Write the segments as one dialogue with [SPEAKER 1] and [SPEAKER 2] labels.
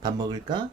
[SPEAKER 1] 밥 먹을까?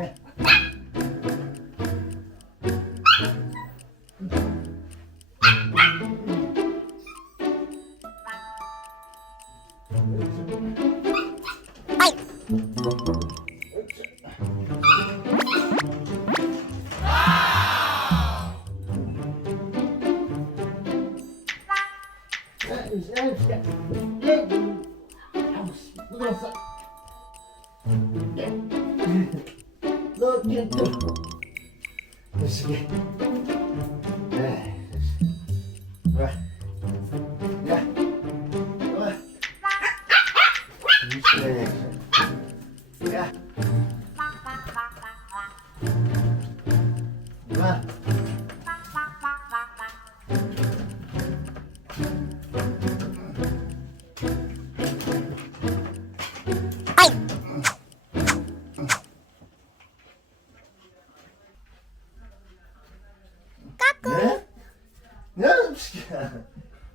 [SPEAKER 1] 됐 어. 이게 묻었어. 너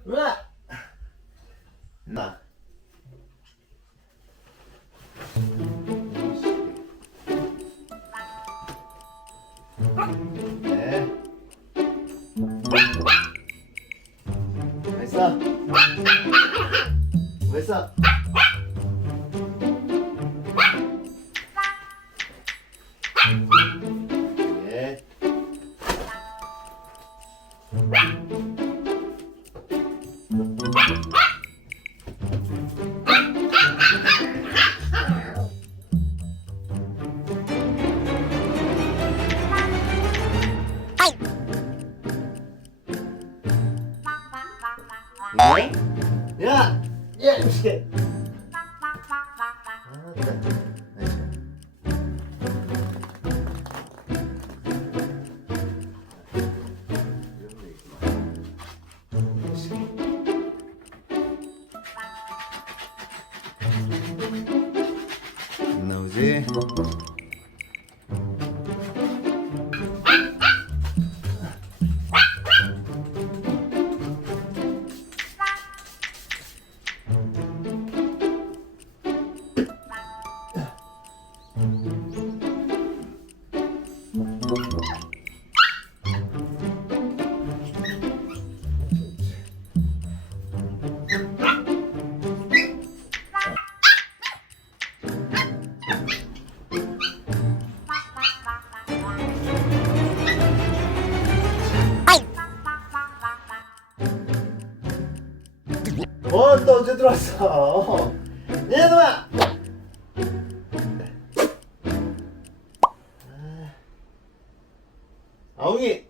[SPEAKER 1] 와. 나. 네. 됐어. 예. 나오지? 들었어. 야, 놈아! 아웅이!